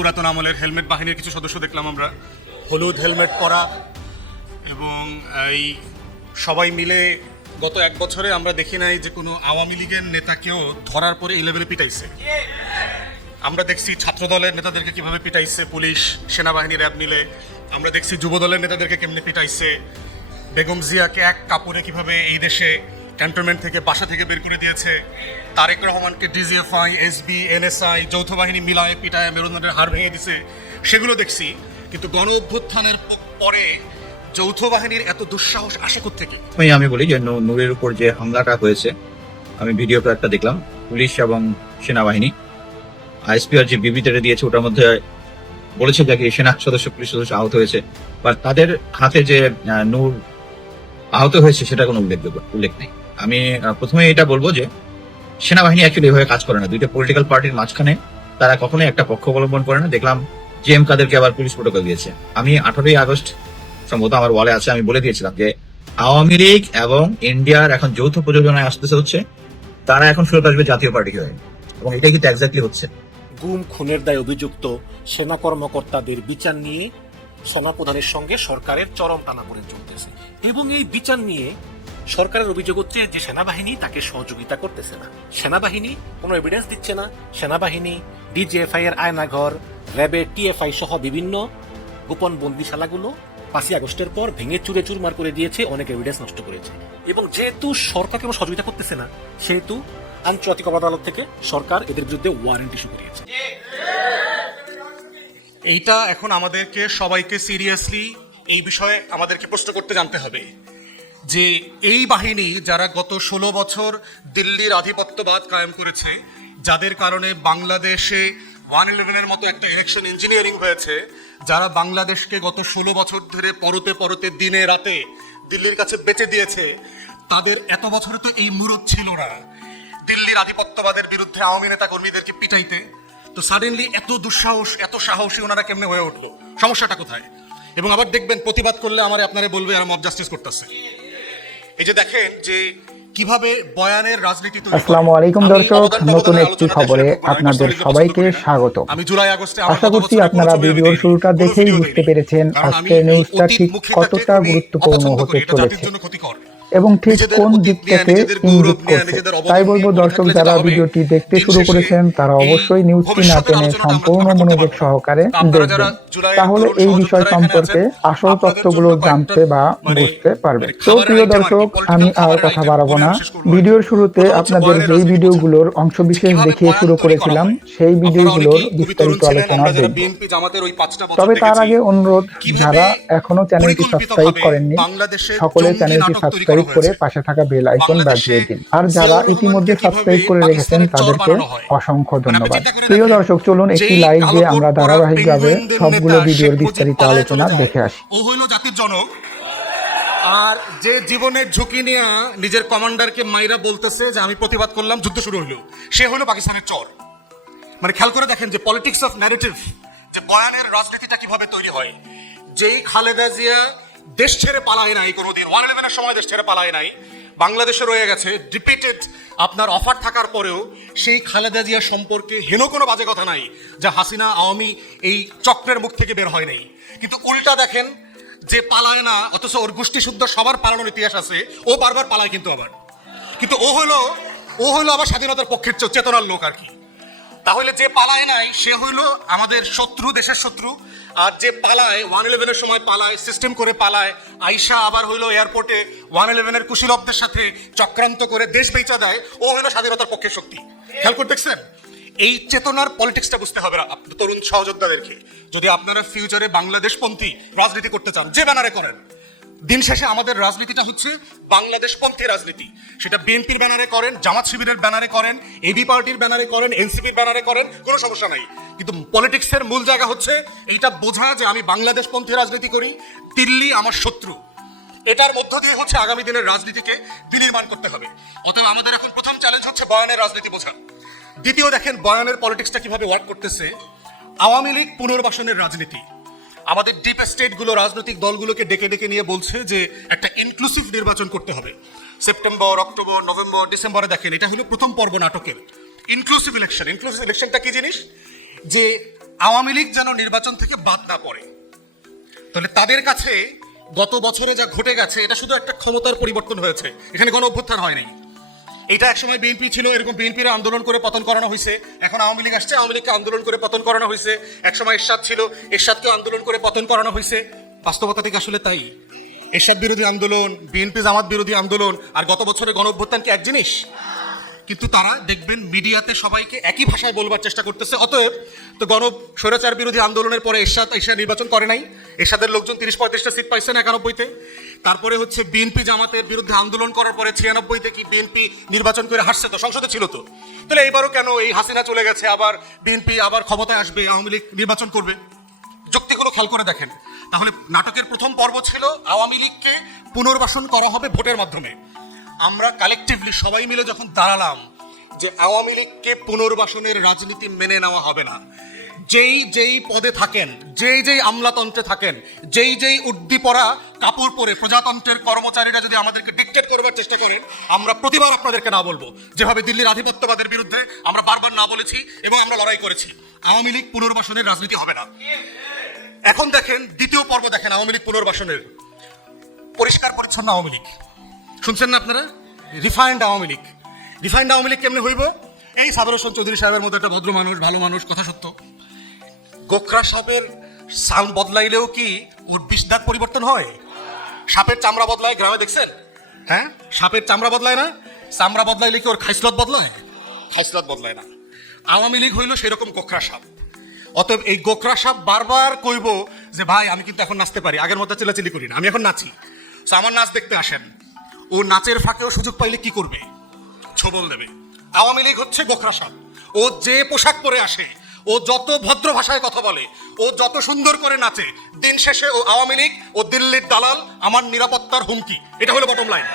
পুরাতন আমলের হেলমেট বাহিনীর কিছু সদস্য দেখলাম আমরা। হলুদ হেলমেট পরা এবং এই সবাই মিলে গত এক বছরে আমরা দেখি নাই যে কোনো আওয়ামী লীগের নেতাকেও ধরার পরে এই লেভেলে পিটাইছে। আমরা দেখছি ছাত্র দলের নেতাদেরকে কীভাবে পিটাইছে পুলিশ সেনাবাহিনী র্যাব মিলে। আমরা দেখছি যুব দলের নেতাদেরকে কেমনে পিটাইছে। বেগম জিয়াকে এক কাপড়ে কীভাবে এই দেশে ক্যান্টনমেন্ট থেকে বাসা থেকে বের করে দিয়েছে। তারেক রহমানকে ডিজিএফআই, এসবি, এনএসআই, যৌথ বাহিনী মিলায় পিটায় মেরুদণ্ডের হাড় ভেঙে দিছে, সেগুলো দেখছি। কিন্তু গণ অভ্যুত্থানের পরে যৌথ বাহিনীর এত দুঃসাহস আসে থেকে আমি বলি যে নূরের উপর যে হামলাটা হয়েছে, আমি ভিডিও একটা দেখলাম। পুলিশ এবং সেনাবাহিনী। আইএসপিআর যে বিবৃতিটা দিয়েছে, ওটার মধ্যে বলেছে যে সেনা সদস্য, পুলিশ সদস্য আহত হয়েছে। বা তাদের হাতে যে নূর আহত হয়েছে, সেটা কোনো উল্লেখ উল্লেখ নেই। আমি প্রথমে এটা বলব যে সেনাবাহিনী অ্যাকচুয়ালি এভাবে কাজ করে না। দুইটা পলিটিক্যাল পার্টির মাঝখানে তারা কখনোই একটা পক্ষ অবলম্বন করে না। দেখলাম জে এম কাদেরকে আবার পুলিশ প্রোটোকল দিয়েছে। আমি আঠারোই আগস্ট, সম্ভবত আমার ওয়ালে আছে, আমি বলে দিয়েছিলাম যে আওয়ামী লীগ এবং ইন্ডিয়ার এখন যৌথ প্রযোজনায় আসতেছে হচ্ছে, তারা এখন ফেরত আসবে জাতীয় পার্টি হয়ে। এবং এটাই কিন্তু এক্স্যাক্টলি হচ্ছে। গুম, খুনের দায়ে অভিযুক্ত সেনা কর্মকর্তাদের বিচার নিয়ে সেনাপ্রধানের সঙ্গে সরকারের চরম টানা টানাপোড়েন চলতেছে। এবং এই বিচার নিয়ে সরকারের অভিযোগ হচ্ছে যে সেনাবাহিনী তাকে সহযোগিতা করতেছে না। সেনাবাহিনী কোনো এভিডেন্স দিচ্ছে না। সেনাবাহিনী ডিজিএফআই এর আয়নাঘর র্যাবের টিএফআই সহ বিভিন্ন গোপন বন্দিশালাগুলো পাঁচই আগস্টের পর ভেঙে চুরে চুরমার করে দিয়েছে, অনেক এভিডেন্স নষ্ট করেছে। এবং যেহেতু সরকারকে কোনো সহযোগিতা করতেছে না, সেহেতু আন্তর্জাতিক আদালত থেকে সরকার এদের বিরুদ্ধে ওয়ারেন্ট ইস্যু করিয়েছে। এইটা এখন আমাদেরকে সবাইকে সিরিয়াসলি এই বিষয়ে আমাদেরকে প্রশ্ন করতে জানতে হবে। যে এই বাহিনী যারা গত ষোলো বছর দিল্লির আধিপত্যবাদ কায়েম করেছে, যাদের কারণে বাংলাদেশে ওয়ান ইলেভেনের মতো একটা ইলেকশন ইঞ্জিনিয়ারিং হয়েছে, যারা বাংলাদেশকে গত ষোলো বছর ধরে পরতে পরতে দিনে রাতে দিল্লির কাছে বেঁচে দিয়েছে, তাদের এত বছরে তো এই মুরত ছিল না। দিল্লির আধিপত্যবাদের বিরুদ্ধে আওয়ামী নেতা কর্মীদেরকে পিটাইতে, তো সাডেনলি এত দুঃসাহস, এত সাহসী ওনারা কেমনে হয়ে উঠল? সমস্যাটা কোথায়? এবং আবার দেখবেন, প্রতিবাদ করলে আমার আপনারা বলবে আর মব জাস্টিস করতেছে। এই যে দেখেন যে কীভাবে বয়ানের রাজনীতি। আসসালামু আলাইকুম দর্শক নতুন একটি খবরে আপনাদের সবাইকে। স্বাগত আমি জুলাই আগস্টে আশা করছি আপনারা ভিডিওর শুরুটা দেখেই বুঝতে পেরেছেন আজকের নিউজটা ঠিক কতটা গুরুত্বপূর্ণ হতে চলেছে। এবং ঠিক কোন দিক থেকে ইঙ্গিত করছে। তাই বলব দর্শক যারা ভিডিওটি দেখতে শুরু করেছেন তারা অবশ্যই নিউজটি না টেনে সম্পূর্ণ মনোযোগ সহকারে দেখবেন। তাহলে এই বিষয় সম্পর্কে আসল তথ্যগুলো জানতে বা মানে- বুঝতে পারবেন মানে তো প্রিয় দর্শক আমি আর কথা বাড়াবো না। ভিডিওর শুরুতে আপনাদের যেই ভিডিওগুলোর অংশ বিশেষ দেখিয়ে শুরু করেছিলাম সেই ভিডিওগুলোর বিস্তারিত আলোচনা দেখব তবে তার আগে অনুরোধ যারা এখনও চ্যানেলটি সাবস্ক্রাইব করেননি সকলে চ্যানেলটি সাবস্ক্রাইব করা করে পাশে থাকা বেল আইকন বাজিয়ে দিন। আর যারা ইতিমধ্যে সাবস্ক্রাইব করে রেখেছেন তাদেরকে অসংখ্য মানে ধন্যবাদ। প্রিয় দর্শক চলুন একটি লাইভ দিয়ে আমরা ধারাবাহিকভাবে সবগুলো ভিডিওর বিস্তারিত আলোচনা দেখে আসি। ও হইল জাতির জনক। আর যে জীবনের ঝুঁকি নিয়ে নিজের কমান্ডারকে মাইরা বলতেছে যে আমি প্রতিবাদ করলাম যুদ্ধ শুরু হলো সে হলো পাকিস্তানের চর। মানে খেয়াল করে দেখেন যে পলিটিক্স অফ ন্যারেটিভ যে বয়ানের রাজনীতিটা কীভাবে তৈরি হয়। যেই খালেদা জিয়া দেশ ছেড়ে পালায় নাই, কোনোদিন। ওয়ান ইলেভেনের সময় দেশ ছেড়ে পালায় নাই। বাংলাদেশে রয়ে গেছে রিপিটেড আপনার অফার থাকার পরেও সেই খালেদা জিয়া সম্পর্কে হেন কোনো বাজে কথা নাই, যা হাসিনা, আওয়ামী এই চক্রের মুখ থেকে বের হয় নাই। কিন্তু উল্টা দেখেন যে পালায় না, অথচ ওর গোষ্ঠী শুদ্ধ সবার পালানোর ইতিহাস আছে, ও বারবার পালায় কিন্তু আবার। কিন্তু ও হলো ও হলো আবার স্বাধীনতার পক্ষের চেতনার লোক আর কি। তাহলে যে পালায় নাই, সে হইল আমাদের শত্রু, দেশের শত্রু আর যে পালায় ওয়ান ইলেভেনের সময় পালায় সিস্টেম করে পালায় আইসা আবার হইল এয়ারপোর্টে ওয়ান ইলেভেনের কুশীলবদের সাথে চক্রান্ত করে দেশ বেচা দেয়, ও হইল স্বাধীনতার পক্ষে শক্তি। খেয়াল করে দেখছেন? এই চেতনার পলিটিক্সটা বুঝতে হবে না। তরুণ সহযোদ্ধাদেরকে, যদি আপনারা ফিউচারে বাংলাদেশপন্থী রাজনীতি করতে চান, যে ব্যানারে করেন দিন শেষে আমাদের রাজনীতিটা হচ্ছে বাংলাদেশপন্থী রাজনীতি। সেটা বিএনপির ব্যানারে করেন, জামাত শিবিরের ব্যানারে করেন এবি পার্টির ব্যানারে করেন এনসিপির ব্যানারে করেন, কোনো সমস্যা নাই। কিন্তু পলিটিক্সের মূল জায়গা হচ্ছে এইটা বোঝা যে আমি বাংলাদেশপন্থী রাজনীতি করি দিল্লি আমার শত্রু। এটার মধ্য দিয়ে হচ্ছে আগামী দিনের রাজনীতিকে বিনির্মাণ করতে হবে। অতএব আমাদের এখন প্রথম চ্যালেঞ্জ হচ্ছে বয়ানের রাজনীতি বোঝা। দ্বিতীয় দেখেন বয়ানের পলিটিক্সটা কীভাবে ওয়ার্ক করতেছে। আওয়ামী লীগ পুনর্বাসনের রাজনীতি। আমাদের ডিপ স্টেটগুলো রাজনৈতিক দলগুলোকে ডেকে ডেকে নিয়ে বলছে যে একটা ইনক্লুসিভ নির্বাচন করতে হবে। সেপ্টেম্বর অক্টোবর নভেম্বর ডিসেম্বরে দেখেন, এটা হলো প্রথম পর্ব নাটকের। ইনক্লুসিভ ইলেকশন ইনক্লুসিভ ইলেকশনটা কি জিনিস? যে আওয়ামী লীগ যেন নির্বাচন থেকে বাদ না পড়ে। তাহলে তাদের কাছে গত বছরে যা ঘটে গেছে, এটা শুধু একটা ক্ষমতার পরিবর্তন হয়েছে। এখানে কোনো অভ্যুত্থান হয়নি এটা একসময় বিএনপি ছিল, এরকম বিএনপির আন্দোলন করে পতন করানো হয়েছে। এখন আওয়ামী লীগ আসছে, আওয়ামী লীগকে আন্দোলন করে পতন করানো হয়েছে। একসময় এরশাদ ছিল, এরশাদকে আন্দোলন করে পতন করানো হয়েছে। বাস্তবতা থেকে আসলে তাই। এরশাদ বিরোধী আন্দোলন, বিএনপি জামাত বিরোধী আন্দোলন, আর গত বছরে গণ অভ্যুত্থান কি এক জিনিস? কিন্তু তারা দেখবেন মিডিয়াতে সবাইকে একই ভাষায় বলবার চেষ্টা করতেছে। অতএব, তো গণ স্বৈরাচার বিরোধী আন্দোলনের পরে এরশাদ এশিয়া নির্বাচন করে নাই। এরশাদের লোকজন তিরিশ পঁয়ত্রিশটা সিট পাইছেন একানব্বইতে। তারপরে হচ্ছে বিএনপি জামাতের বিরুদ্ধে আন্দোলন করার পরে ছিয়ানব্বইতে কি বিএনপি নির্বাচন করে হাসছে তো? সংসদে ছিল তো। তাহলে এইবারও কেন এই হাসিনা চলে গেছে? আবার বিএনপি আবার ক্ষমতায় আসবে, আওয়ামী লীগ নির্বাচন করবে? যুক্তিগুলো খেয়াল করে দেখেন। তাহলে নাটকের প্রথম পর্ব ছিল আওয়ামী লীগকে পুনর্বাসন করা হবে ভোটের মাধ্যমে। আমরা কালেকটিভলি সবাই মিলে যখন দাঁড়ালাম যে আওয়ামী লীগকে পুনর্বাসনের রাজনীতি মেনে নেওয়া হবে না যেই যেই পদে থাকেন, যেই যেই আমলাতন্ত্রে থাকেন, যেই যেই উদ্দীপরা কাপড় পরে প্রজাতন্ত্রের কর্মচারীরা যদি আমাদেরকে ডিকটেট করবার চেষ্টা করেন, আমরা প্রতিবার আপনাদেরকে না বলব। যেভাবে দিল্লির আধিপত্যবাদের বিরুদ্ধে আমরা বারবার না বলেছি এবং আমরা লড়াই করেছি। আওয়ামী লীগ পুনর্বাসনের রাজনীতি হবে না। এখন দেখেন, দ্বিতীয় পর্ব দেখেন আওয়ামী লীগ পুনর্বাসনের। পরিষ্কার পরিচ্ছন্ন আওয়ামী লীগ। শুনছেন না আপনারা? রিফাইন্ড আওয়ামী লীগ। রিফাইন্ড আওয়ামী লীগ কেমনি হইব? এই হোসেন চৌধুরী সাহেবের মতো একটা ভদ্র মানুষ, ভালো মানুষ, কথা সত্য। গোখরা সাপের সাল বদলাইলেও কি ওর বিষ দাগ পরিবর্তন হয়? সাপের চামড়া বদলায়, গ্রামে দেখছেন? হ্যাঁ? সাপের চামড়া বদলায় না? চামড়া বদলাইলে কি ওর খাইসলত বদলায়? খাইসলত বদলায় না। আওয়ামী লীগ হইল সেরকম গোখরা সাপ। অতএব এই গোখরা সাপ বারবার কইব যে, ভাই, আমি কিন্তু এখন নাচতে পারি। আগের মতো চিলাচিলি করি না। আমি এখন নাচি। তো আমার নাচ দেখতে আসেন। ও নাচের ফাঁকেও সুযোগ পাইলে কি করবে? ছবল দেবে। আওয়ামী লীগ হচ্ছে গোখরা সাপ। ও যে পোশাক পরে আসে ও যত ভদ্র ভাষায় কথা বলে, ও যত সুন্দর করে নাচে, দিন শেষে ও আওয়ামী লীগ ও দিল্লির দালাল আমার নিরাপত্তার হুমকি। এটা হলো বটম লাইন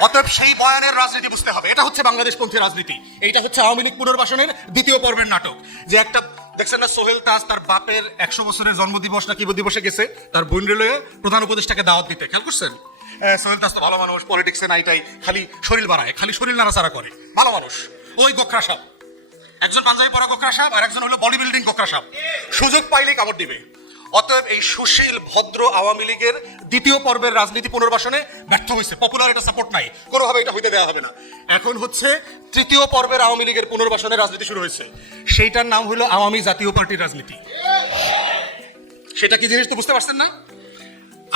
অতএব সেই বয়ানের রাজনীতি বুঝতে হবে। এটা হচ্ছে বাংলাদেশপন্থী রাজনীতি। এইটা হচ্ছে আওয়ামী লীগ পুনর্বাসনের দ্বিতীয় পর্বের নাটক। যে একটা, দেখছেন না, সোহেল তাজ তার বাপের একশো বছরের জন্মদিবস না কি দিবসে গেছে, তার বোন রেলওয়ে প্রধান উপদেষ্টাকে দাওয়াত দিতে। খেয়াল করছেন? সোহেল দাস তো ভালো মানুষ পলিটিক্সে নাইটাই খালি শরীর বাড়ায়, খালি শরীর নাড়াচাড়া করে। ভালো মানুষ। ওই গোখরা সাপ। একজন পাঞ্জাবি পরা গোখরা সাপ আর একজন হলো বডি বিল্ডিং গোখরা সাপ। সুযোগ পাইলেই কামড় দিবে। অতএব এই সুশীল, ভদ্র আওয়ামী লীগের দ্বিতীয় পর্বের রাজনীতি পুনর্বাসনে ব্যর্থ হয়েছে। পপুলার এটা সাপোর্ট নাই। কোনোভাবে এটা হইতে দেওয়া হবে না। এখন হচ্ছে তৃতীয় পর্বের আওয়ামী লীগের পুনর্বাসনের রাজনীতি শুরু হয়েছে। সেইটার নাম হলো আওয়ামী জাতীয় পার্টির রাজনীতি। সেটা কি জিনিস তো বুঝতে পারছেন না?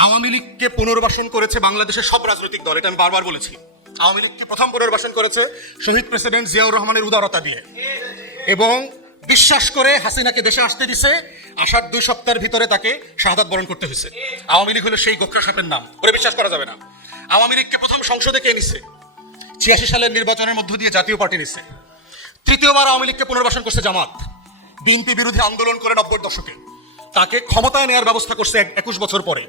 আওয়ামী লীগকে পুনর্বাসন করেছে বাংলাদেশের সব রাজনৈতিক দল। এটা আমি বারবার বলেছি। আওয়ামী লীগকে প্রথম পুনর্বাসন করেছে? শহীদ প্রেসিডেন্ট জিয়াউর রহমানের উদারতা দিয়ে। এবং বিশ্বাস করে হাসিনাকে দেশে আসতে দিছে আসার দুই সপ্তাহের ভিতরে তাকে শাহাদাত বরণ করতে হয়েছে। আওয়ামী লীগ হলো সেই গোখরা সাপের নাম। ওরে বিশ্বাস করা যাবে না। আওয়ামী লীগকে প্রথম সংসদে কে নিছে? ছিয়াশি সালের নির্বাচনের মধ্য দিয়ে জাতীয় পার্টি নিছে। তৃতীয়বার আওয়ামী লীগকে পুনর্বাসন করছে জামাত। বিএনপি বিরোধী আন্দোলন করে নব্বই দশকে। তাকে ক্ষমতায় নেওয়ার ব্যবস্থা করছে একুশ বছর পরে।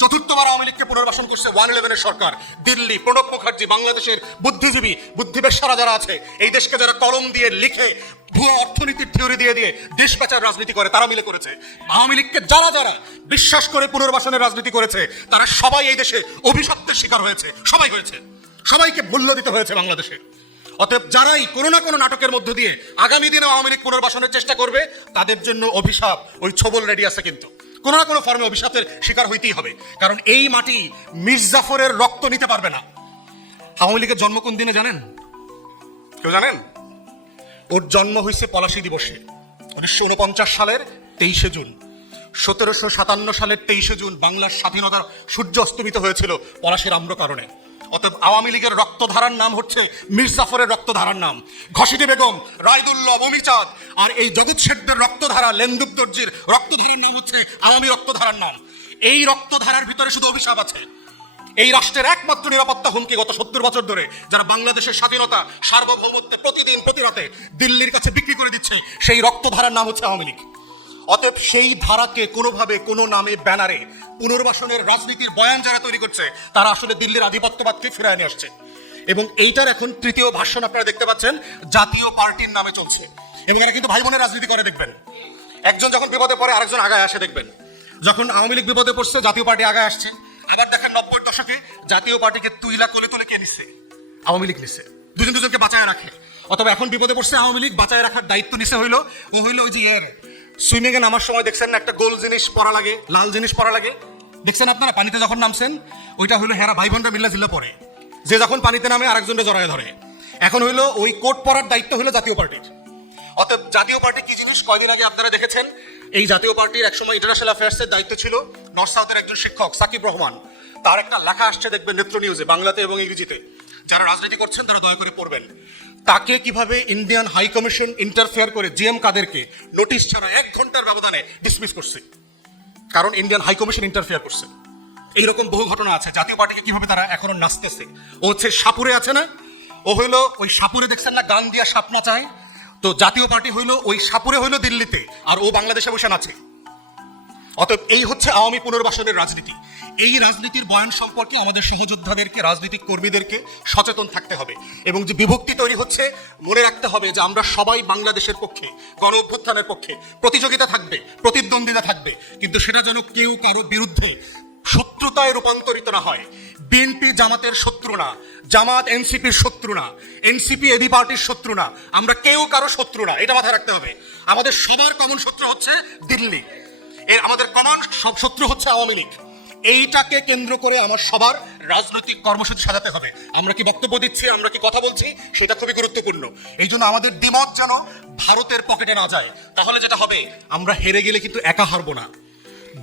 চতুর্থবার আওয়ামী লীগকে পুনর্বাসন করছে ওয়ান ইলেভেনের সরকার। দিল্লি, প্রণব মুখার্জি বাংলাদেশের বুদ্ধিজীবী বুদ্ধিবেশারা যারা আছে, এই দেশকে যারা কলম দিয়ে লিখে, ভুয়া অর্থনীতির থিওরি দিয়ে দিয়ে দেশ বাঁচার রাজনীতি করে, তারা মিলে করেছে। আওয়ামী লীগকে যারা যারা বিশ্বাস করে পুনর্বাসনের রাজনীতি করেছে, তারা সবাই এই দেশে অভিশপ্তের শিকার হয়েছে। সবাই হয়েছে। সবাইকে মূল্য দিতে হয়েছে বাংলাদেশে। অতএব যারাই কোনো না কোনো নাটকের মধ্য দিয়ে আগামী দিনে আওয়ামী লীগ পুনর্বাসনের চেষ্টা করবে, তাদের জন্য অভিশাপ, ওই ছবল রেডি আছে কিন্তু। কোনো না কোনো ফর্মে অভিশাপের শিকার হইতেই হবে, কারণ এই মাটি মির্জাফরের রক্ত নিতে পারবে না। আওয়ামী লীগের জন্ম কোন দিনে জানেন? কেউ জানেন? ওর জন্ম হয়েছে পলাশী দিবসে, উনিশশো উনপঞ্চাশ সালের তেইশে জুন। সতেরোশো সাতান্ন সালের তেইশে জুন বাংলার স্বাধীনতার সূর্য অস্তমিত হয়েছিল পলাশীর আম্র কারণে অতএব আওয়ামী লীগের রক্তধারার নাম হচ্ছে মীর জাফরের রক্তধারার নাম। ঘসিটি বেগম, রায়দুল্লাহ মমিচাঁদ আর এই জগৎ শেঠদের রক্তধারা লেন্দুব দর্জির রক্তধারার নাম হচ্ছে আওয়ামী রক্তধারার নাম। এই রক্তধারার ভিতরে শুধু অভিশাপ আছে। এই রাষ্ট্রের একমাত্র নিরাপত্তা হুমকি গত সত্তর বছর ধরে যারা বাংলাদেশের স্বাধীনতা, সার্বভৌমত্বে প্রতিদিন প্রতি রাতে দিল্লির কাছে বিক্রি করে দিচ্ছে, সেই রক্তধারার নাম হচ্ছে আওয়ামী লীগ। অতএব সেই ধারাকে কোনোভাবে কোনো নামে ব্যানারে পুনর্বাসনের রাজনীতির বয়ান যারা তৈরি করছে, তারা আসলে দিল্লির আধিপত্যবাদকে ফিরায় নিয়ে আসছে। এবং এইটার এখন তৃতীয় ভাষণ আপনারা দেখতে পাচ্ছেন, জাতীয় পার্টির নামে চলছে। এবং এরা কিন্তু ভাই বোনের রাজনীতি করে, দেখবেন। একজন যখন বিপদে পড়ে, আরেকজন আগায় আসে, দেখবেন। যখন আওয়ামী লীগ বিপদে পড়ছে, জাতীয় পার্টি আগায় আসছে। আবার দেখেন নব্বই দশকে জাতীয় পার্টিকে তুইলা কোলে তুলে কে নিছে? আওয়ামী লীগ নিছে। দুজন দুজনকে বাঁচায় রাখে। অথবা এখন বিপদে পড়ছে আওয়ামী লীগ, বাঁচায় রাখার দায়িত্ব নিছে হইল, ও হইল ওই যে এর সুইমিং এ নামার সময় দেখছেন না, একটা গোল জিনিস পরা লাগে, লাল জিনিস পরা লাগে। দেখছেন আপনারা, পানিতে যখন নামছেন, ওইটা হলো হেরা ভাই বোনরা মিল্লা জিল্লা পরে যে যখন পানিতে নামে আরেকজনকে জড়ায় ধরে। এখন হইল ওই কোট পরার দায়িত্ব হলো জাতীয় পার্টির। অতএব জাতীয় পার্টি কি জিনিস? কয়দিন আগে আপনারা দেখেছেন, এই জাতীয় পার্টির একসময় ইন্টারন্যাশনাল অ্যাফেয়ার্সের দায়িত্ব ছিল নর্থ সাউথের একজন শিক্ষক, সাকিব রহমান। তার একটা লেখা আসছে দেখবেন নেত্র নিউজে, বাংলাতে এবং ইংরেজিতে। যারা রাজনীতি করছেন, তারা দয়া করে পড়বেন। তাকে কীভাবে ইন্ডিয়ান হাই কমিশন ইন্টারফেয়ার করে জিএম কাদেরকে নোটিশ ছাড়া এক ঘণ্টার ব্যবধানে ডিসমিস করছে। কারণ ইন্ডিয়ান হাই কমিশন ইন্টারফেয়ার করছে। এইরকম বহু ঘটনা আছে, জাতীয় পার্টিকে কীভাবে তারা এখনও নাচতেছে। ও হচ্ছে সাপুরে আছে না? ও হইল ওই সাপুরে দেখছেন না গান দিয়া সাপ নাচায় তো জাতীয় পার্টি হইল ওই সাপুরে হইল দিল্লিতে, আর ও বাংলাদেশে বসে নাচে। অতএব এই হচ্ছে আওয়ামী পুনর্বাসনের রাজনীতি। এই রাজনীতির বয়ান সম্পর্কে আমাদের সহযোদ্ধাদেরকে, রাজনৈতিক কর্মীদেরকে সচেতন থাকতে হবে এবং যে বিভক্তি তৈরি হচ্ছে, মনে রাখতে হবে যে আমরা সবাই বাংলাদেশের পক্ষে গণ অভ্যুত্থানের পক্ষে প্রতিযোগিতা থাকবে, প্রতিদ্বন্দ্বিতা থাকবে, কিন্তু সেটা যেন কেউ কারও বিরুদ্ধে শত্রুতায় রূপান্তরিত না হয়। বিএনপি জামাতের শত্রু না, জামাত এনসিপির শত্রু না এনসিপি এডি পার্টির শত্রু না, আমরা কেউ কারও শত্রু না, এটা মাথায় রাখতে হবে। আমাদের সবার কমন শত্রু হচ্ছে দিল্লি। এর আমাদের কমন সব শত্রু হচ্ছে আওয়ামী লীগ। এইটাকে কেন্দ্র করে আমার সবার রাজনৈতিক কর্মসূচি সাজাতে হবে। আমরা কি বক্তব্য দিচ্ছি, আমরা কি কথা বলছি, সেটা খুবই গুরুত্বপূর্ণ। এই জন্য আমাদের দ্বিমত যেন ভারতের পকেটে না যায়। তাহলে যেটা হবে, আমরা হেরে গেলে কিন্তু একা হারবো না।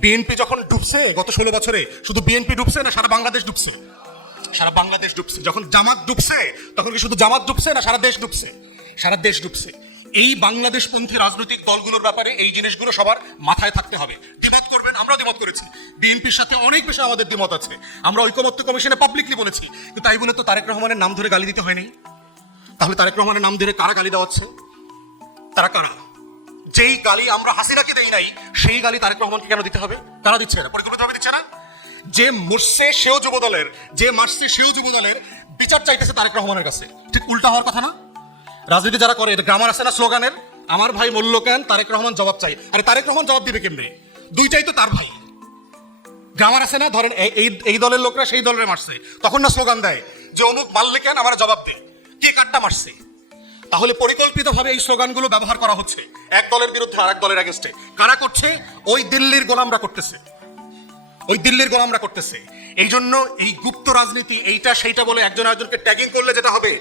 বিএনপি যখন ডুবছে, গত ষোলো বছরে, শুধু বিএনপি ডুবছে না, সারা বাংলাদেশ ডুবছে। সারা বাংলাদেশ ডুবছে। যখন জামাত ডুবছে, তখন কি শুধু জামাত ডুবছে না, সারা দেশ ডুবছে? সারা দেশ ডুবছে। এই বাংলাদেশপন্থী রাজনৈতিক দলগুলোর ব্যাপারে এই জিনিসগুলো সবার মাথায় থাকতে হবে। দ্বিমত করবেন আমরা দ্বিমত করেছি। বিএনপির সাথে অনেক বেশি আমাদের দ্বিমত আছে। আমরা ঐকমত্য কমিশনে পাবলিকলি বলেছি। কিন্তু তাই বলে তো তারেক রহমানের নাম ধরে গালি দিতে হয়নি? তাহলে তারেক রহমানের নাম ধরে কারা গালি দেওয়া হচ্ছে? তারা কারা? যেই গালি আমরা হাসিনাকে দেই নাই, সেই গালি তারেক রহমানকে কেন দিতে হবে? কারা দিচ্ছে না পরিকল্পিতভাবে দিচ্ছে না? যে মরছে সেও যুব দলের যে মারছে সেও যুব দলের বিচার চাইতেছে তারেক রহমানের কাছে। ঠিক উল্টা হওয়ার কথা না? রাজনীতি যারা করে এটা গ্রামার আছে না স্লোগানের? আমার ভাই মূল্য কেন, তারেক রহমান জবাব চাই। আরে তারেক রহমান জবাব দিবে কেমনে? দুইটাই তো তার ভাই। গ্রামার আছে না, ধরেন এই- এই দলের লোকরা সেই দলের মারছে। তখন না স্লোগান দেয় যে, অমুক মারলে কেন আমার জবাব দে। কে কাটটা মারছে? তাহলে পরিকল্পিতভাবে এই স্লোগানগুলো ব্যবহার করা হচ্ছে। এক দলের বিরুদ্ধে আরেক দলের এগেনস্টে কারা করছে? ওই দিল্লির গোলামরা করতেছে। ওই দিল্লির গোলামরা করতেছে। এই জন্য এই গুপ্ত রাজনীতি এইটা সেইটা বলে একজন একজনকে ট্যাগিং করলে যেটা হবে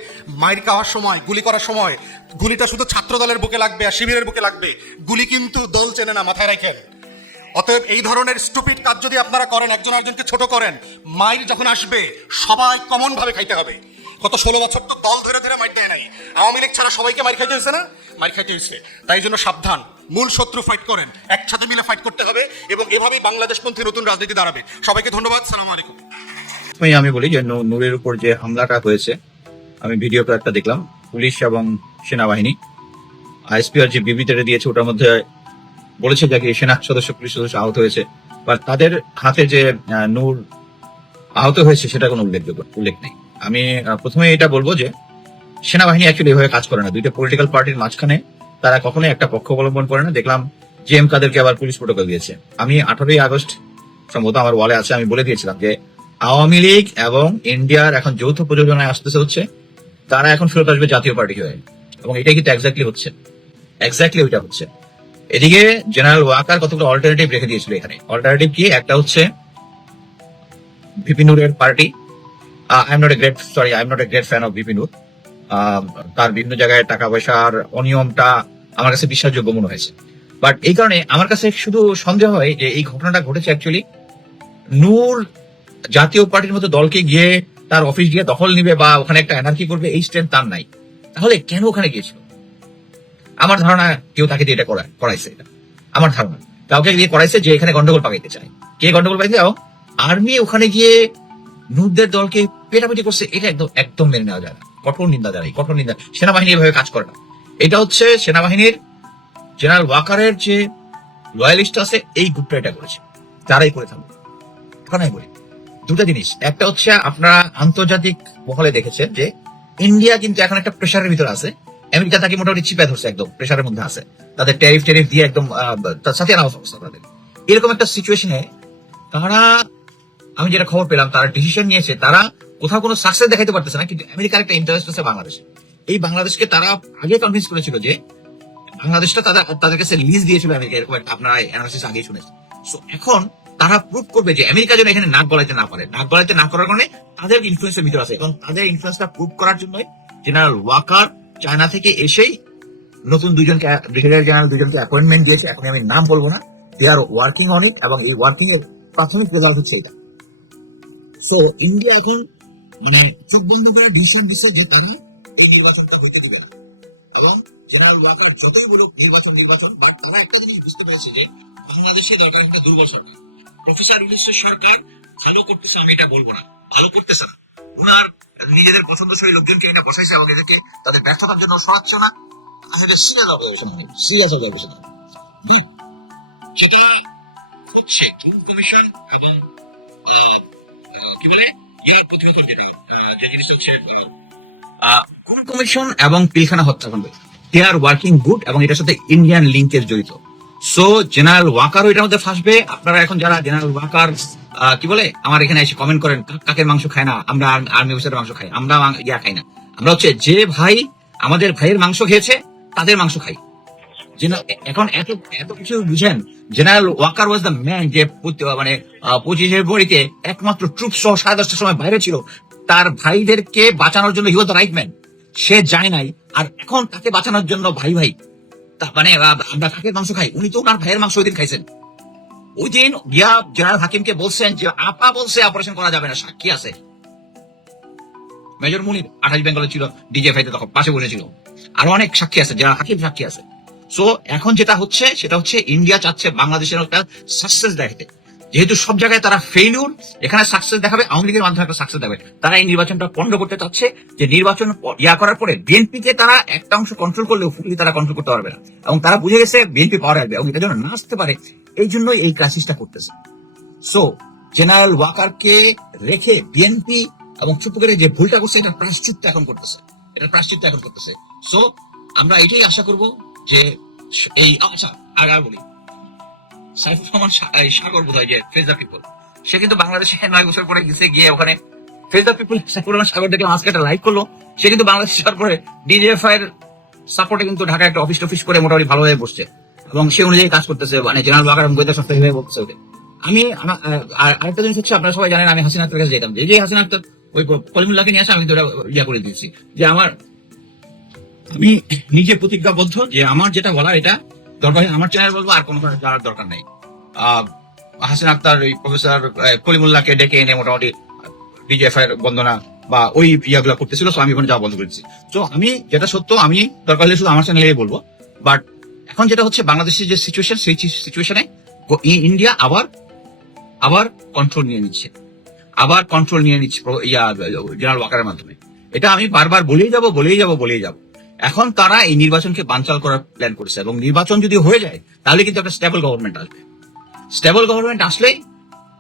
মায়ের খাওয়ার সময়, গুলি করার সময়, গুলিটা শুধু ছাত্র দলের বুকে লাগবে আর শিবিরের বুকে লাগবে, গুলি কিন্তু দল চেনে না, মাথায় রাখেন। অতএব এই ধরনের স্টুপিড কাজ যদি আপনারা করেন, একজন আরেকজনকে ছোট করেন, মাইর যখন আসবে, সবাই কমন ভাবে খাইতে হবে। গত ষোলো বছর তো দল ধরে ধরে মাইর দেয় নাই। আওয়ামী লীগ ছাড়া সবাইকে মার খাইতে হয়েছে না? মাইর খাইতে হয়েছে। তাই জন্য সাবধান। মূল শত্রু ফাইট করেন। একসাথে মিলে ফাইট করতে হবে এবং এভাবেই বাংলাদেশপন্থী নতুন রাজনীতি দাঁড়াবে। সবাইকে ধন্যবাদ। সালাম আলাইকুম। আমি বলি যে নূরের উপর যে হামলাটা হয়েছে, আমি ভিডিও একটা দেখলাম। পুলিশ এবং সেনাবাহিনী। আইএসপিআর যে বিবৃতিটা দিয়েছে, ওটার মধ্যে বলেছে যে সেনা সদস্য, পুলিশ সদস্য আহত হয়েছে। বা তাদের হাতে যে নূর আহত হয়েছে, সেটা কোনো উল্লেখযোগ্য উল্লেখ নেই। আমি প্রথমে এটা বলব যে, সেনাবাহিনী অ্যাকচুয়ালি এভাবে কাজ করে না। দুইটা পলিটিক্যাল পার্টির মাঝখানে তারা কখনোই একটা পক্ষ অবলম্বন করে না। দেখলাম জেএম কাদেরকে আবার পুলিশ প্রোটোকল দিয়েছে। আমি আঠারোই আগস্ট সম্ভবত আমার ওয়ালে আছে, আমি বলে দিয়েছিলাম যে, আওয়ামী লীগ এবং ইন্ডিয়ার এখন যৌথ প্রযোজনায় আসতেছে হচ্ছে, তারা এখন ফেরত আসবে জাতীয় পার্টি হয়ে। এবং এটাই কিন্তু এক্স্যাক্টলি হচ্ছে। এক্স্যাক্টলি ওইটা হচ্ছে। এদিকে জেনারেল ওয়াকার কতগুলো অল্টারনেটিভ রেখে দিয়েছিল এখানে। অল্টারনেটিভ কি? একটা হচ্ছে ভিপিনুরের party I am not a great sorry I am not a great fan of ভিপিনুর তার বিভিন্ন জায়গায় টাকা পয়সার অনিয়মটা আমার কাছে বিশ্বাসযোগ্য মনে হয়েছে। বাট এই কারণে আমার কাছে শুধু সন্দেহ হয় যে এই ঘটনাটা ঘটেছে অ্যাকচুয়ালি নূর জাতীয় পার্টির মতো দলকে গিয়ে তার অফিস গিয়ে দখল নিবে বা ওখানে একটা এনার্কি করবে, এই স্ট্রেন্থ তার নাই। তাহলে কেন ওখানে গিয়েছিল? আমার ধারণা কেউ তাকে দিয়ে এটা করা- করাইছে এটা। আমার ধারণা। কাউকে দিয়ে করাইছে যে এখানে গন্ডগোল পাকাইতে চায়। কে গন্ডগোল পাকাইতে যাও আর্মি ওখানে গিয়ে নূরদের দলকে পেটাপিটি করছে, এটা একদম একদম মেনে নেওয়া যায় না। কঠোর নিন্দা জানাই কঠোর নিন্দা। সেনাবাহিনী এভাবে কাজ করে না। এটা হচ্ছে সেনাবাহিনীর জেনারেল ওয়াকারের যে লয়ালিস্ট আছে, এই গ্রুপটা এটা করেছে। তারাই করে থাকবে আমি বলি। দুটা জিনিস। একটা হচ্ছে আপনারা আন্তর্জাতিক মহলে দেখেছেন যে ইন্ডিয়া কিন্তু এখন একটা প্রেশারের ভিতরে আছে। আমেরিকা তাকে মোটামুটি চিপে ধরছে একদম প্রেশারের মধ্যে আছে। তাদের ট্যারিফ ট্যারিফ দিয়ে একদম সাথে আনা অবস্থা তাদের। এরকম একটা সিচুয়েশনে তারা আমি যেটা খবর পেলাম, তারা ডিসিশন নিয়েছে, তারা কোথাও কোনো সাকসেস দেখাতে পারতেছে না, কিন্তু আমেরিকার একটা ইন্টারেস্ট আছে বাংলাদেশে। এই বাংলাদেশকে তারা আগে কনভিন্স করেছিল যে বাংলাদেশটা তাদের তাদের কাছে লিজ দিয়েছিল আমেরিকা এরকম একটা আপনারা অ্যানালিসিস আগেই শুনেছেন। সো এখন তারা প্রুভ করবে যে আমেরিকা যেন এখানে নাক গলাইতে না পারে। নাক গলাইতে না করার কারণে তাদের ইনফ্লুয়েন্সের ভিতরে আছে এবং তাদের ইনফ্লুয়েন্সটা প্রুভ করার জন্যই জেনারেল ওয়াকার চায়না থেকে এসেই নতুন দুজনকে ব্রিগেডিয়ার জেনারেল দুজনকে অ্যাপয়েন্টমেন্ট দিয়েছে। এখন আমি নাম বলব না। দে আর ওয়ার্কিং অন ইট এবং এই ওয়ার্কিং এর প্রাথমিক রেজাল্ট হচ্ছে এটা। সো ইন্ডিয়া এখন মানে চোখ বন্ধ করে ডিসিশন দিচ্ছে যে তারা এই নির্বাচনটা হইতে দিবে না। এবং জেনারেল ওয়াকার যতই বলুক নির্বাচন নির্বাচন বাট তারা একটা জিনিস বুঝতে পেরেছে যে বাংলাদেশে দরকার একটা দুর্বল সরকার। প্রফেসর ইউনিসের সরকার ভালো করতেছে, আমি এটা বলব না। ভালো করতেছে না। ওনার নিজেদের পছন্দসই লোকজনকে এনে বসাইছে এবং এদেরকে তাদের ব্যর্থতার জন্য সরাচ্ছে না। আসলে সিরিয়াস অবজারভেশন সিরিয়াস অবজারভেশন সেটা হচ্ছে কমিশন এবং কি বলে? ইয়ার যেটা যে জিনিসটা হচ্ছে কমিশন এবং পিলখানা হত্যাকাণ্ড দে আর ওয়ার্কিং গুড এবং এটার সাথে ইন্ডিয়ান লিঙ্কেজ জড়িত। সো জেনারেল ওয়াকারও এটার মধ্যে ফাঁসবে। আপনারা এখন যারা জেনারেল ওয়াকার কি বলে, আমার এখানে এসে কমেন্ট করেন, "কা- কাকের মাংস খায় না? আমরা আর্মি অফিসারের মাংস খাই আমরা ইয়া খাই না। আমরা হচ্ছে যে ভাই আমাদের ভাইয়ের মাংস খেয়েছে, তাদের মাংস খাই। এখন এত এত কিছু বুঝেন general Waker was the man যে মানে আহ, পঁচিশে ফেব্রুয়ারিতে একমাত্র ট্রুপ সহ সাড়ে দশটার সময় বাইরে ছিল। তার ভাইদেরকে বাঁচানোর জন্য হিও দ্য রাইট ম্যান সে যায় নাই আর এখন তাকে বাঁচানোর জন্য ভাই ভাই মানে আমরা কাকের মাংস খাই উনি তো ওনার ভাইয়ের মাংস ওই দিন খাইছেন। ওই দিন গিয়া জেনারেল হাকিমকে বলছেন যে আপা বলছে অপারেশন করা যাবে না সাক্ষী আছে। মেজর মুনির আঠাশ বেঙ্গলে ছিল ডিজে ফাইতে তখন পাশে বসেছিল। আরও অনেক সাক্ষী আছে যারা হাকিম সাক্ষী আছে। সো এখন যেটা হচ্ছে, সেটা হচ্ছে ইন্ডিয়া চাচ্ছে বাংলাদেশের একটা সাকসেস দেখাতে। যেহেতু সব জায়গায় তারা ফেইলিউর এখানে সাকসেস দেখাবে, আওয়ামী লীগের মাধ্যমে একটা সাকসেস দেখাবে। তারা এই নির্বাচনটা পণ্ড করতে চাচ্ছে, যে নির্বাচন ইয়া করার পরে বিএনপিকে তারা একটা অংশ কন্ট্রোল করলেও ফুটলি তারা কন্ট্রোল করতে পারবে না। এবং তারা বুঝে গেছে বিএনপি পাওয়ার আসবে এবং এটা যেন না আসতে পারে, এই জন্যই এই ক্রাইসিসটা করতেছে। সো জেনারেল ওয়াকারকে রেখে বিএনপি এবং চুপ করে যে ভুলটা করছে, এটা প্রাশ্চিত্য এখন করতেছে। এটা প্রাশ্চিত্য এখন করতেছে। সো আমরা এটাই আশা করব যে এই আচ্ছা আর আর বলি। সাইফুর রহমান সাগর বোধ হয় যে ফেস দ্য পিপল সে কিন্তু বাংলাদেশে নয় বছর পরে গেছে গিয়ে ওখানে face the people Saifur Rahman Sagar দেখলাম আজকে একটা লাইভ করল। সে কিন্তু বাংলাদেশ যাওয়ার পরে ডিজিএফআই এর সাপোর্টে কিন্তু ঢাকা একটা অফিস টফিস করে মোটামুটি ভালো হয়ে বসছে। এবং সে অনুযায়ী কাজ করতেছে মানে জেনারেল ওয়াকার এবং গোয়েন্দা সংস্থা হিসেবে বলতেছে ওকে। আমি আরেকটা জিনিস হচ্ছে, আপনারা সবাই জানেন, আমি হাসিনা আক্তারের কাছে যেতাম। যে হাসিনা আক্তার ওই কলিমুল্লাহকে নিয়ে আসে, আমি কিন্তু ইয়া করে দিয়েছি। যে আমার আমি নিজে প্রতিজ্ঞাবদ্ধ যে আমার যেটা বলার এটা দরকার আমার চ্যানেল বলব, আর কোনো যাওয়ার দরকার নেই। হাসিন আক্তার, ওই প্রফেসর কলিমুল্লাহকে ডেকে এনে মোটামুটি ডিজিএফআই এর বন্দনা বা ওই ইয়াগুলো করতেছিল তো আমি ওখানে যাওয়া বন্ধ করেছি। তো আমি যেটা সত্য, আমি দরকার হলে শুধু আমার চ্যানেলে বলব। বাট এখন যেটা হচ্ছে, বাংলাদেশের যে সিচুয়েশন সেই সিচুয়েশনে ইন্ডিয়া আবার আবার কন্ট্রোল নিয়ে নিচ্ছে। আবার কন্ট্রোল নিয়ে নিচ্ছে, ইয়া জেনারেল ওয়াকারের মাধ্যমে। এটা আমি বারবার বলেই যাব বলেই যাব বলেই যাব। এখন তারা এই নির্বাচনকে বানচাল করার প্ল্যান করেছে এবং নির্বাচন যদি হয়ে যায়, তাহলে কিন্তু একটা স্টেবল গভর্নমেন্ট আসবে। স্টেবল গভর্নমেন্ট আসলে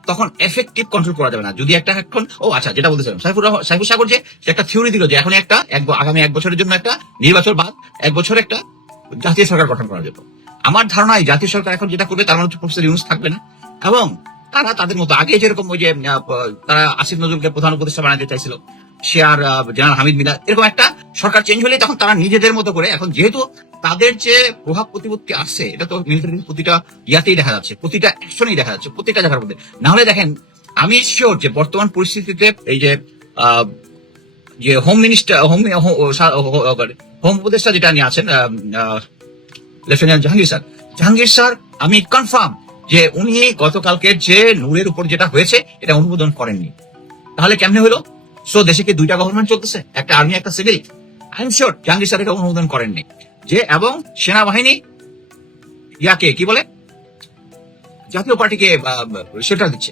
তখন এফেক্টিভ কন্ট্রোল করা যাবে না। যদি একটা এখন, ও আচ্ছা যেটা বলতেছিলাম, সাইফুর সাইফুর সাগর যে একটা থিওরি দিল যে এখন একটা, এক আগামী এক বছরের জন্য একটা নির্বাচন বাদ, এক বছর একটা জাতীয় সরকার গঠন করা যেত। আমার ধারণা এই জাতীয় সরকার এখন যেটা করবে, তার মধ্যে ইউনুস থাকবে না। এবং তারা তাদের মতো। আগে যেরকম ওই যে তারা আসিফ নজরুলকে প্রধান উপদেষ্টা বানাতে চাইছিল, সে আর জেনারেল হামিদ মিলা এরকম একটা সরকার চেঞ্জ হলে তখন তারা নিজেদের মতো করে, এখন যেহেতু তাদের যে প্রভাব প্রতিপত্তি আসছে এটা তো মিলিটারি প্রতিটা ইয়াতেই দেখা যাচ্ছে, প্রতিটা অ্যাকশনেই দেখা যাচ্ছে, প্রতিটা জায়গার মধ্যে। না হলে দেখেন, আমি শিওর যে বর্তমান পরিস্থিতিতে এই যে যে হোম মিনিস্টার হোম হোম উপদেষ্টা যেটা নিয়ে আছেন lieutenant Jahangir sir. Jahangir sir, আমি কনফার্ম যে উনি গতকালকের যে নূরের উপর যেটা হয়েছে, এটা অনুমোদন করেননি। তাহলে কেমনে হলো? সো দেশে কি দুইটা গভর্নমেন্ট চলতেছে? একটা আর্মি একটা civil I am sure Jahangir sir এটা অনুমোদন করেননি। যে এবং সেনাবাহিনী, ইয়াকে কি বলে? জাতীয় পার্টিকে সেটা দিচ্ছে।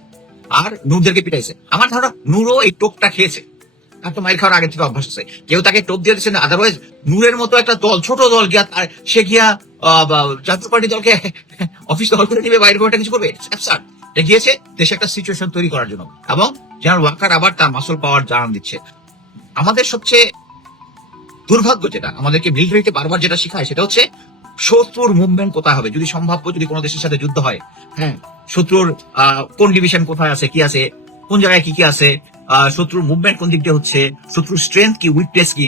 আর নূরদেরকে পিটাইছে। আমার ধারণা নূরও এই টোপটা খেয়েছে। তার তো মায়ের খাওয়ার আগে থেকে অভ্যাস আছে। কেউ তাকে টোপ দিয়ে দিচ্ছে না আদারওয়াইজ নূরের মতো একটা দল, ছোট দল গিয়া সে গিয়া জাতীয় পার্টি দলকে অফিস দখল করে নিবে করে একটা কিছু করবে? এটা গিয়েছে, দেশে একটা সিচুয়েশন তৈরি করার জন্য। এবং জেনারেল ওয়াকার আবার তার মাসল পাওয়ার জানান দিচ্ছে। আমাদের সবচেয়ে দুর্ভাগ্য যেটা, আমাদেরকে মিলিটারিতে বারবার যেটা শেখায়, সেটা হচ্ছে শত্রুর মুভমেন্ট কোথায় হবে? যদি সম্ভাব্য যদি কোনো দেশের সাথে যুদ্ধ হয় হ্যাঁ শত্রুর কোন ডিভিশন কোথায় আছে, কি আছে, কোন জায়গায় কি কি আছে শত্রুর মুভমেন্ট কোন দিক দিয়ে হচ্ছে, শত্রুর স্ট্রেংথ কি উইকনেস কি